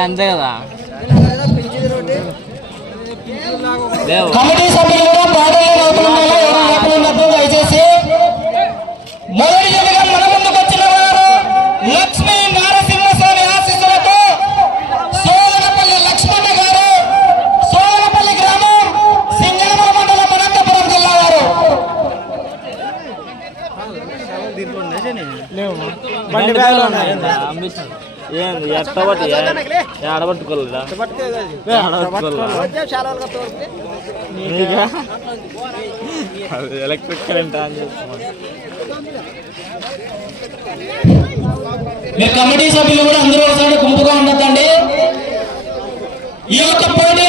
అంతే కదా. కమిటీ సభ్యులు కూడా పాటలు అవుతున్నారో ఎవరు లేకపోయినట్టు దయచేసి. మొదటి మన ముందుకు వచ్చిన వారు లక్ష్మీ నారసింహస్వామి ఆశీస్సులతో సోదరపల్లి లక్ష్మణ గారు సోదరపల్లి గ్రామం సింగనమల మండలం అనంతపురం జిల్లా వారు. ఏంది ఆడబట్టుకోలేదా? ఎలక్ట్రిక్ కరెంట్ ఆన్ మీ కమిటీ సభ్యులు కూడా అందరూ ఒకసారి గుంపుగా ఉండద్దండి. ఈ యొక్క పోటీ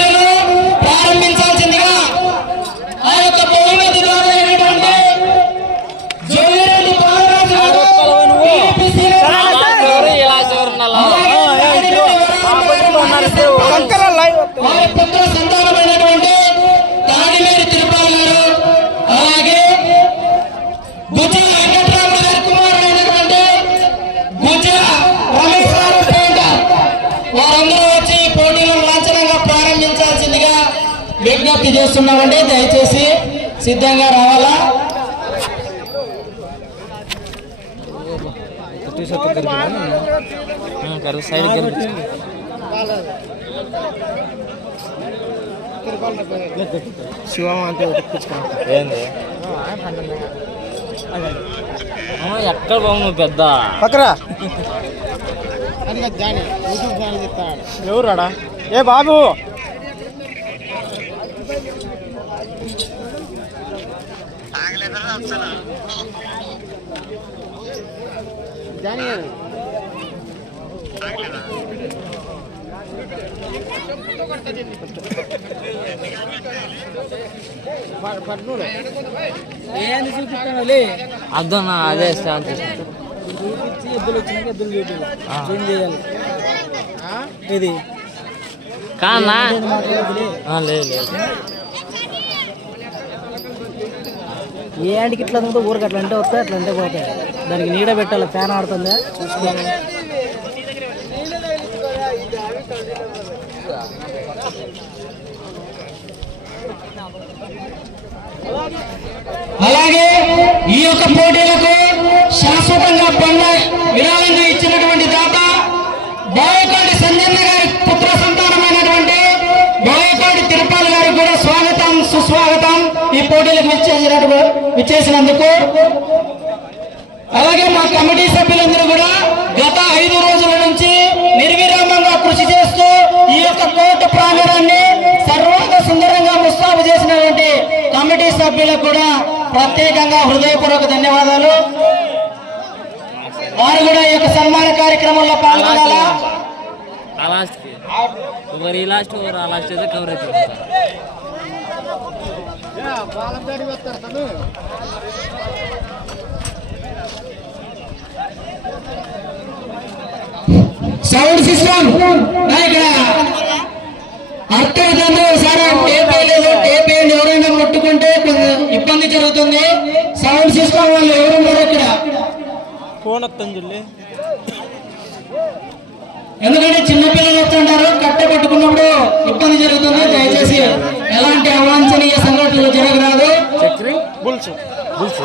చేస్తున్నామండి దయచేసి సిద్ధంగా రావాలా? ఏంది? ఎక్కడ బాగుంది పెద్ద? పక్కరా. ఎవరు రాడా ఏ బాబు? అద్దన్న అదే స్టార్ట్ చేసి ఇది కానా? లేదు లేదు. ఏ యాంటికి ఇట్లా ఉందో ఊరికి అట్లా అంటే వస్తాయి అట్లా అంటే పోతాయి. దానికి నీడ పెట్టాలి ఫ్యాన్ ఆడుతుందా? చూసుకోవాలి అలాగే ఈ యొక్క పోటీలకు పోటీలకు విచ్చేసినందుకు అలాగే మా కమిటీ సభ్యులందరూ కూడా గత ఐదు రోజుల నుంచి నిర్విరామంగా కృషి చేస్తూ ఈ యొక్క కోర్టు ప్రాంగణాన్ని సర్వంగా సుందరంగా ముస్తాబు చేసినటువంటి కమిటీ సభ్యులకు కూడా ప్రత్యేకంగా హృదయపూర్వక ధన్యవాదాలు వారు కూడా ఈ యొక్క సన్మాన కార్యక్రమంలో పాల్గొనాలా ఆ ఓవర్ ఈ లాస్ట్ ఓవర్ ఆ లాస్ట్ అయితే కవర్ అవుతుంది సౌండ్ సిస్టమ్. ఇక్కడ అర్థమవుతుంది ఒకసారి టేప్ వేయలేదు. టేప్ వేయండి. ఎవరైనా ముట్టుకుంటే కొంచెం ఇబ్బంది జరుగుతుంది. సౌండ్ సిస్టమ్ వాళ్ళు ఎవరున్నారు ఇక్కడ. ఎందుకంటే చిన్నపిల్లలు వస్తుంటారు. కట్ట పట్టుకున్నప్పుడు ఇబ్బంది జరుగుతుంది. దయచేసి ఎలాంటి అవాంఛనీయ సంఘటనలు జరగరాదు? బుల్స్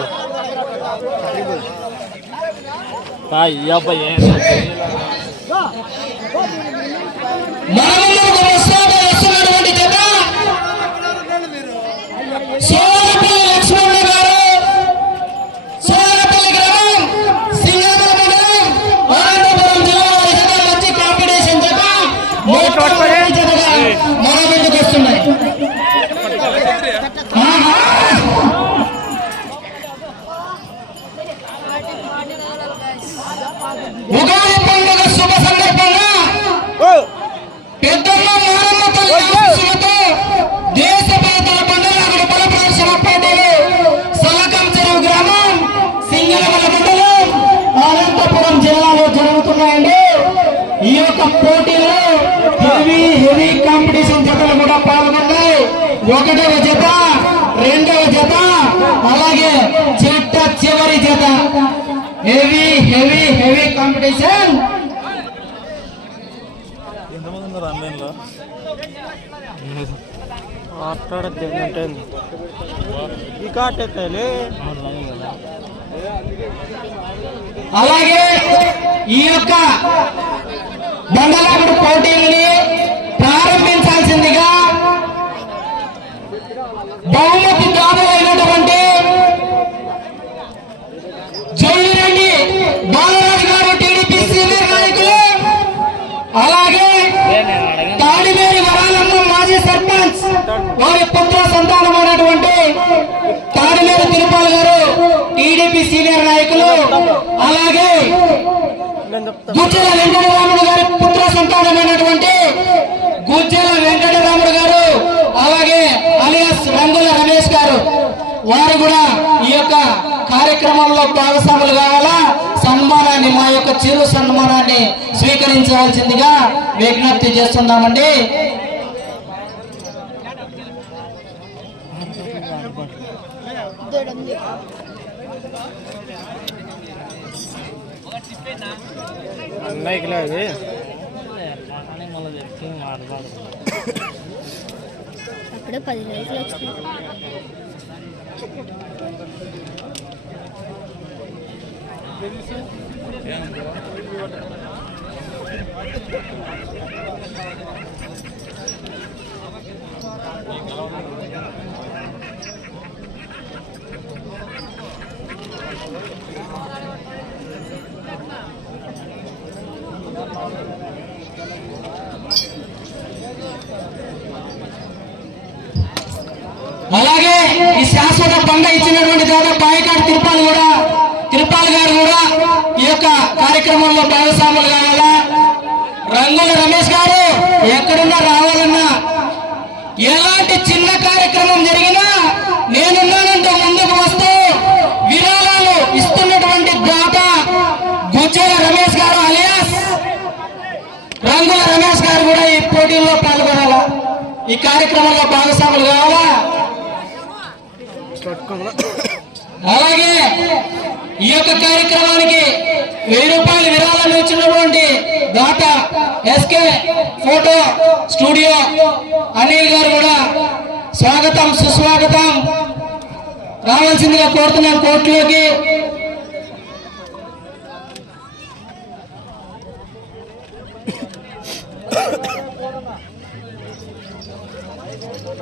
ఒకటవ జత రెండవ జత అలాగే చిట్ట చివరి జత. హెవీ హెవీ హెవీ కాంపిటీషన్ మాట్లాడద్దు ఏంటంటే ఈ ఎత్తాలి అలాగే ఈ యొక్క బండలాగుడు పోటీల్ని ప్రారంభించాల్సిందిగా బహుమతి దారులైనటువంటి జల్లిరెడ్డి బాలరాజు గారు టీడీపీ సీనియర్ నాయకులు అలాగే తాడిమేరి వరాలమ్మ మాజీ సర్పంచ్ వారి పుత్ర సంతానమైనటువంటి తాడిమేరి తిరుపాల్ గారు టీడీపీ సీనియర్ నాయకులు అలాగే గుజ్జల వెంకటరాముడు గారి పుత్ర సంతానమైనటువంటి గుజ్జల వెంకటరాముడు గారు అలాగే అలియాస్ రంగుల రమేష్ గారు. వారు కూడా ఈ యొక్క కార్యక్రమంలో భాగస్వాములు కావాలా? సన్మానాన్ని మా యొక్క చిరు సన్మానాన్ని స్వీకరించాల్సిందిగా విజ్ఞప్తి చేస్తున్నామండి. అన్నయ్యకి లేదు మళ్ళీ చెప్తే మాట్లాడు అప్పుడే పది లైట్లు వచ్చినాయి. అలాగే ఈ శాశ్వత పంట ఇచ్చినటువంటి దాదాపు పాయకాడు తిరుపాలు కూడా తిరుపాల్ గారు కూడా ఈ యొక్క కార్యక్రమంలో భాగస్వాములు కావాలా? రంగుల రమేష్ గారు ఎక్కడున్నా రావాలన్నా ఎలాంటి చిన్న కార్యక్రమం జరిగినా నేనున్నానంటే ముందుకు వస్తూ విరాళాలు ఇస్తున్నటువంటి దాత గుజ్జల రమేష్ గారు అలియాస్ రంగుల రమేష్ గారు కూడా ఈ పోటీల్లో పాల్గొనాలా? ఈ కార్యక్రమంలో భాగస్వాములు కావాలా? అలాగే ఈ యొక్క కార్యక్రమానికి వెయ్యి రూపాయల విరాళాలు ఇచ్చినటువంటి దాత SK photo studio Anil garu కూడా స్వాగతం సుస్వాగతం. రావాల్సిందిగా కోరుతున్నాం కోర్టులోకి.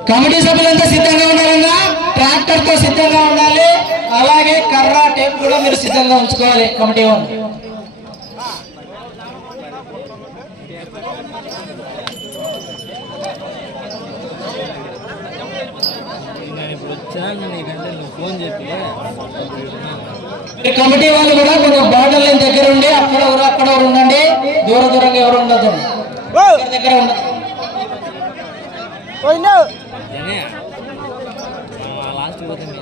కమిటీ సభ్యులంతా సిద్ధంగా ఉండాలన్నా? ట్రాక్టర్తో సిద్ధంగా ఉండాలి. అలాగే కర్ర టేప్ కూడా మీరు సిద్ధంగా ఉంచుకోవాలి కమిటీ వాళ్ళు. కమిటీ వాళ్ళు కూడా కొంచెం బాటల్ లైన్ దగ్గర ఉండి అక్కడ ఎవరు అక్కడ ఎవరు ఉండండి. దూర దూరంగా ఎవరు ఉండదు. దగ్గర దగ్గర ఉండదు జనే లాస్ట్ పోతుంది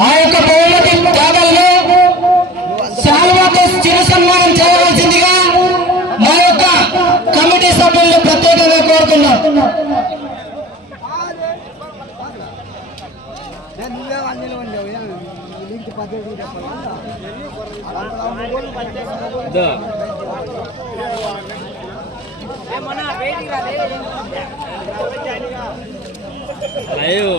ఆ యొక్క బహుమతి దాతలను శాల్వాతో చిరు సన్మానం చేయవలసిందిగా మా యొక్క కమిటీ సభ్యులను ప్రత్యేకంగా కోరుతున్నాం. అయ్యో.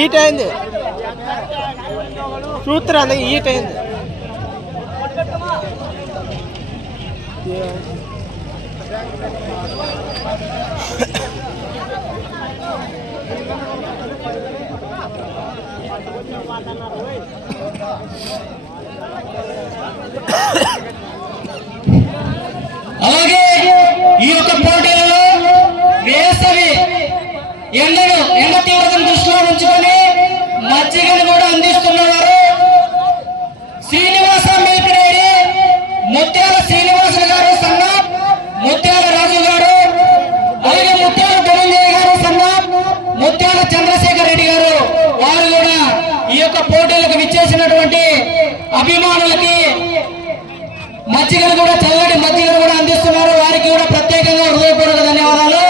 ఈట్ అయింది చూస్తున్నా ఈట్ అయింది అలాగే ఈ యొక్క పోటీలలో వేసవి ఎండను ఎండ తీవ్రతను దృష్టిలో ఉంచుకొని మజ్జిగను కూడా చల్లటి మజ్జిగలు కూడా అందిస్తున్నారు. వారికి కూడా ప్రత్యేకంగా హృదయపూర్వక ధన్యవాదాలు.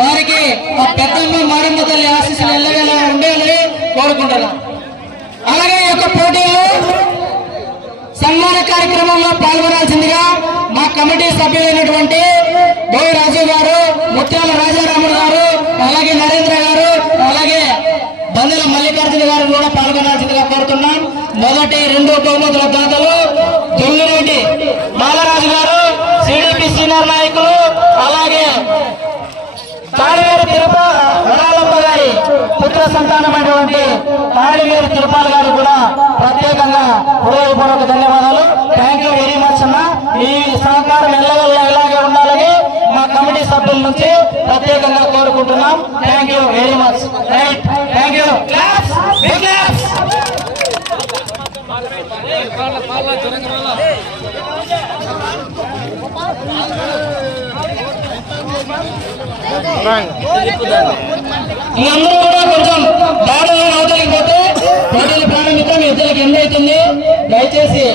వారికి ఆ పెద్దమ్మ మారమ్మ తల్లి ఆశీస్సులు ఎల్లవేళ ఉండాలని కోరుకుంటున్నాం. అలాగే ఈ యొక్క పోటీలో సన్మాన కార్యక్రమంలో పాల్గొనాల్సిందిగా మా కమిటీ సభ్యులైనటువంటి బోయ్ రాజు గారు ముత్యాల రాజారాముడు గారు అలాగే నరేంద్ర గారు మల్లికార్జున గారు కూడా పాల్గొనాల్సిందిగా కోరుతున్నాం. మొదటి రెండు బహుమతుల దాతలు దొంగరెడ్డి బాలరాజు గారు సిడిపి సీనియర్ నాయకులు అలాగే తాడివేరు తిరుప గారి పుత్ర సంతానమైనటువంటి తాడివేరు తిరుపాల గారు కూడా ప్రత్యేకంగా హృదయపూర్వక ధన్యవాదాలు. థ్యాంక్ యూ వెరీ మచ్ అన్న. ఈ సహకారం ఎల్లవల్ల ఇలాగే ఉన్నారు కమిటీ సభ్యుల నుంచి ప్రత్యేకంగా కోరుకుంటున్నాం. Thank you very much right thank you claps big claps మీ అందరూ కూడా కొంచెం దాడులను అవతలిపోతే పోటీలు మీ ఇద్దరికి ఎండ్ అవుతుంది. దయచేసి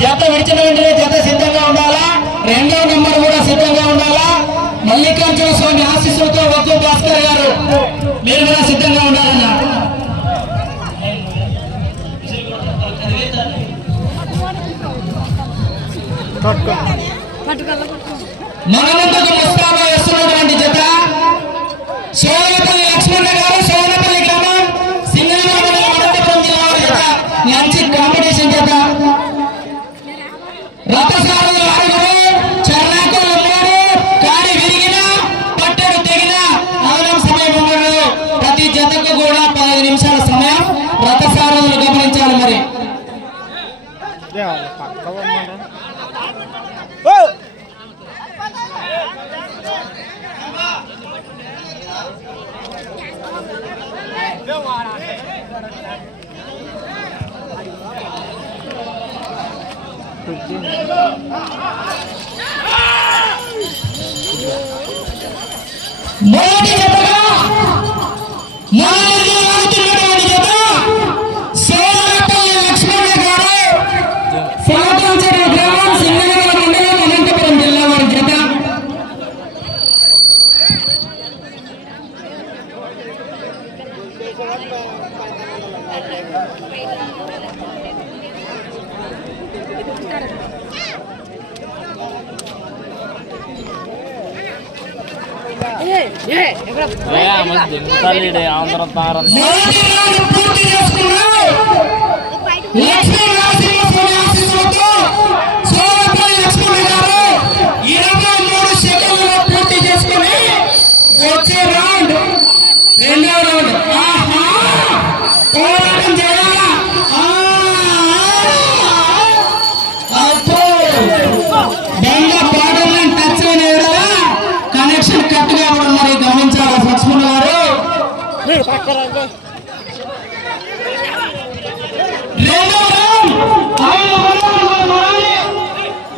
చేత విడిచిన వెంటనే చేత సిద్ధంగా ఉండాలా? రెండో నెంబర్ కూడా సిద్ధంగా ఉండాలా? మల్లికార్జున స్వామి ఆశీస్సులతో వద్దు భాస్కర్ గారు. మీరు కూడా సిద్ధంగా ఉండాలన్నా. మనమంతకు ముస్తాబా వేస్తున్నటువంటి జత. సోనపల్లి లక్ష్మణ గారు సోనపల్లి గ్రామం సింగనమల అనంతపురం జిల్లా వారి జత మంచి కాంపిటీషన్ జత రథసారులు ఆరుగురు చర్ణాకులు ఉన్నారు కాడి విరిగిన పట్టెడు తెగిన అవలం సమయం ఉన్నారు ప్రతి జతకు కూడా పదహైదు నిమిషాల సమయం రథసారులు గమనించాలి మరి మోడీ జతగా మొదటి ఆడుతున్నటువంటి జత సోమరపల్లి లక్ష్మణ గారు సోమకంచెరు గ్రామం సింగనగర మండలం అనంతపురం జిల్లా వారి జత తల్లి ఆంధ్ర తారం మొదటి రౌండ్ పూర్తి చేసుకున్నారు లక్ష్మీ నరసింహస్వామి ఆశీస్సులతో సోమపల్లి లక్ష్మణ గారు ఇరవై మూడు సెకండ్లలో పూర్తి చేసుకుని వచ్చే రౌండ్ రెండో రౌండ్ ఆహా!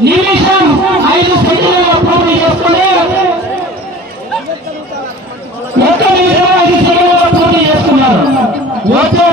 నిమిషం ఐదు సెకండ్లలో పూర్తి చేసుకుని నిమిషం ఐదు సెకండ్లలో పూర్తి చేసుకున్నారు. వచ్చే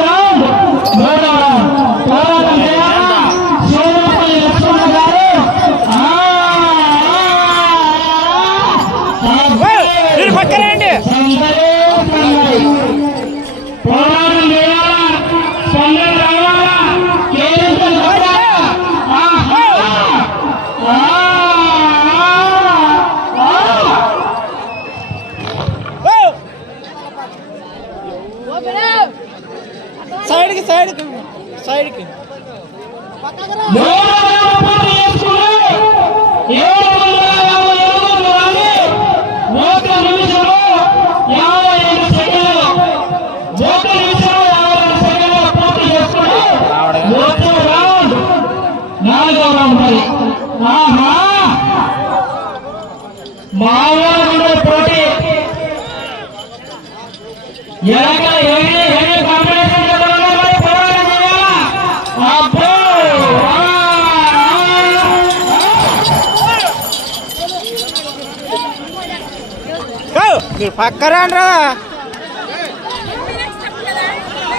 పక్కరాండ్రా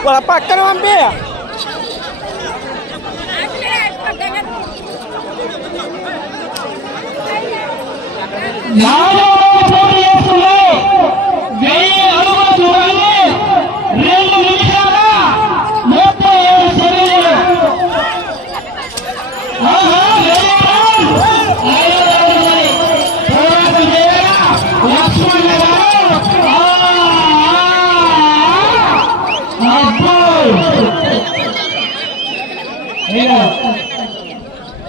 వాళ్ళ పక్కన పంపి. యాభై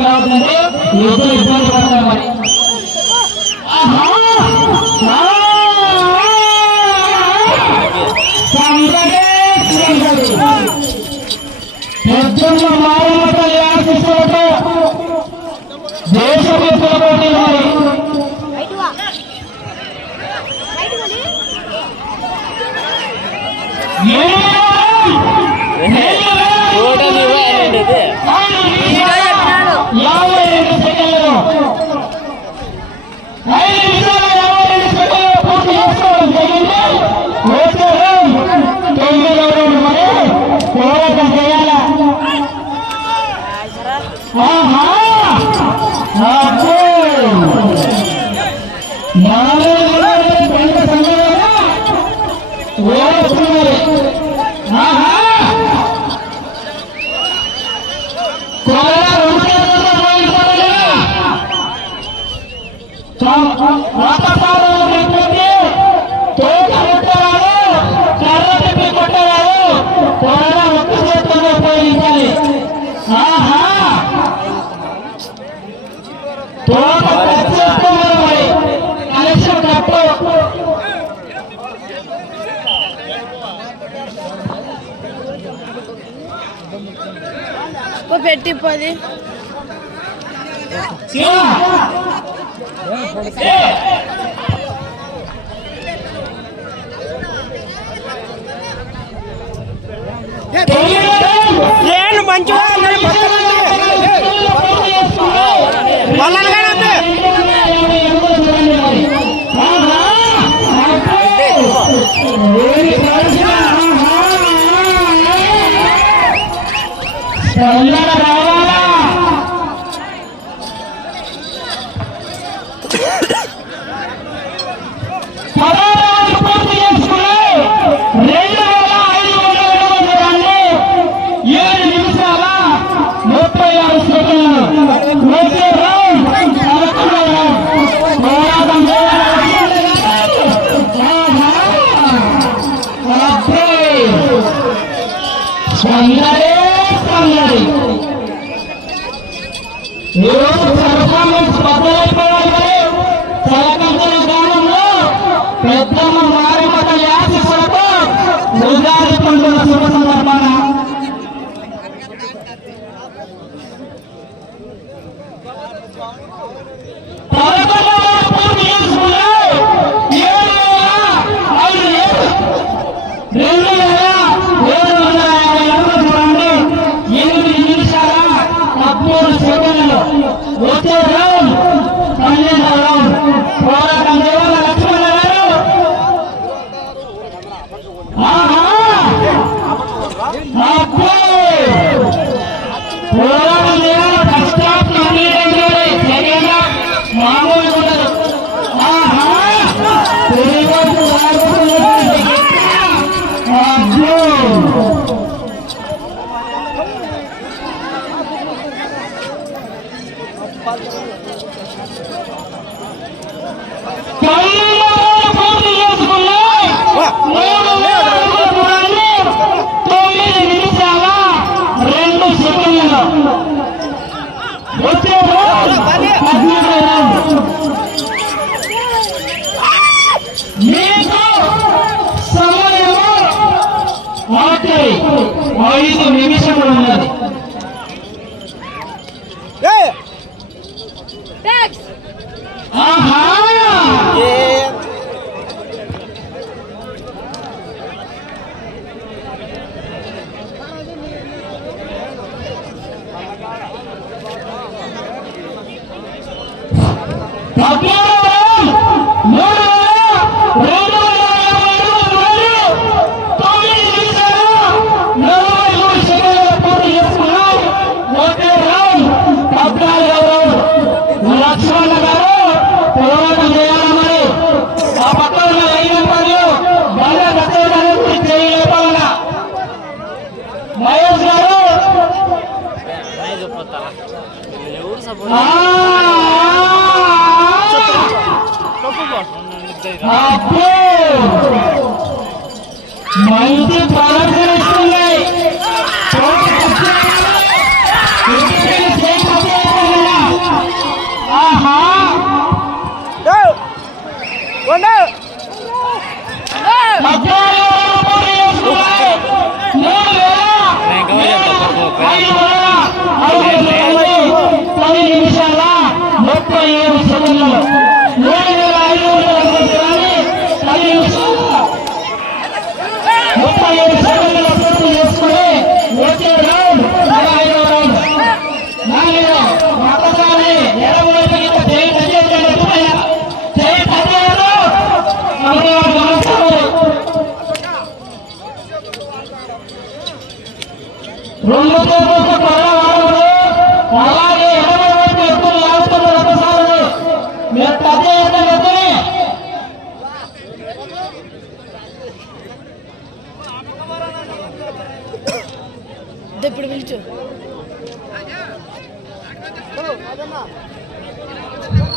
కావాలి కాబట్టి ఇద్దరు ఇబ్బంది పడతామని నేను మంచివాడు Sangat, sangat. Yo, sarapan, sarapan. Abọ́. మంచి ప్రదర్శన ఇస్తున్నాయి నిమిషాల ముప్పై ఏడు సెకండ్లలో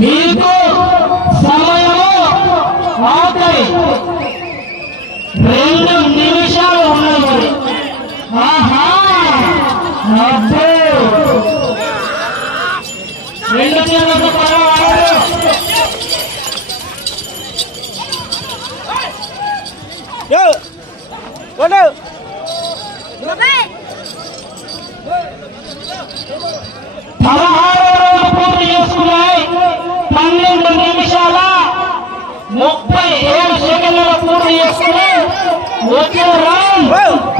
మీకు సమయము ఆఖరి రెండు నిమిషాలు ఉన్నది. ఆహా రెండు నిమిషాలు పర్వాలేదు.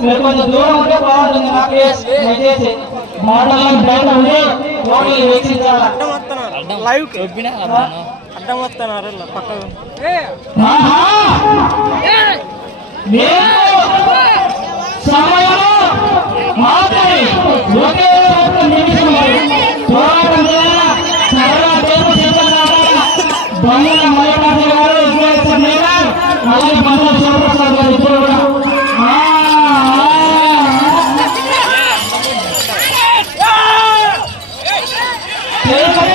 మీరు కొంచెం దూరం ఉంటే బాగుంటుంది నాకు దయచేసి మోడల్లో బయట ఉండి ఓట్లు వీక్షించాలా లైవ్ చెప్పినా అర్థాను ఆహా! నేను సమయంలో మాట్లాడి ఒకే ఒక్క నిమిషం పోరాటం మల్లపాటి గారు అలాగే బంధువులు శివప్రసాద్ గారు ఇద్దరు కూడా ఆ, ఆ. తెలుగుదేశం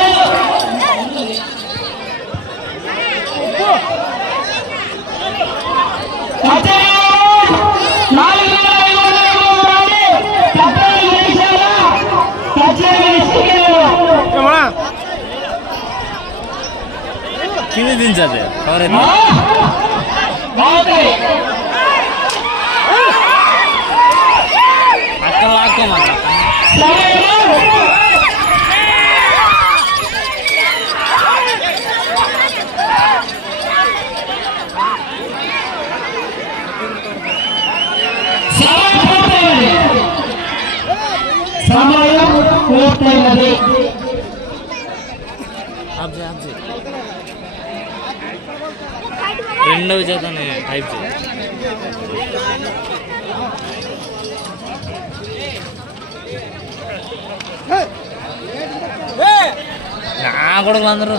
కింద దించదు కవర్ అక్కడ లాక్కోమన్నా సమయం માંડવ જતા ને ટાઈપ છે ના ಕೊಡಲ್ಲ ಅಂದ್ರು.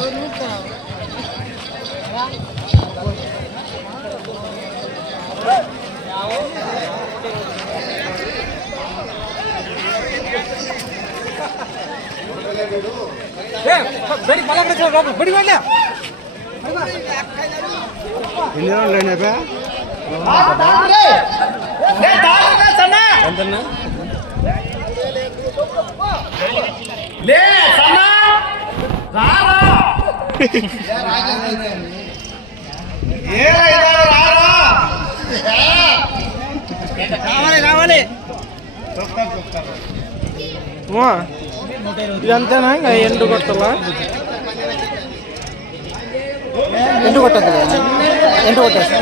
ಬಡಿ ಬಲ ಬಡಿ నా కొడుకులు అందరూ ఎంతన్నా ఇదంతేనా? ఇంకా ఎండు కొట్టాలా? ఎండు కొట్టద్దు ఎండు కొట్టేస్తా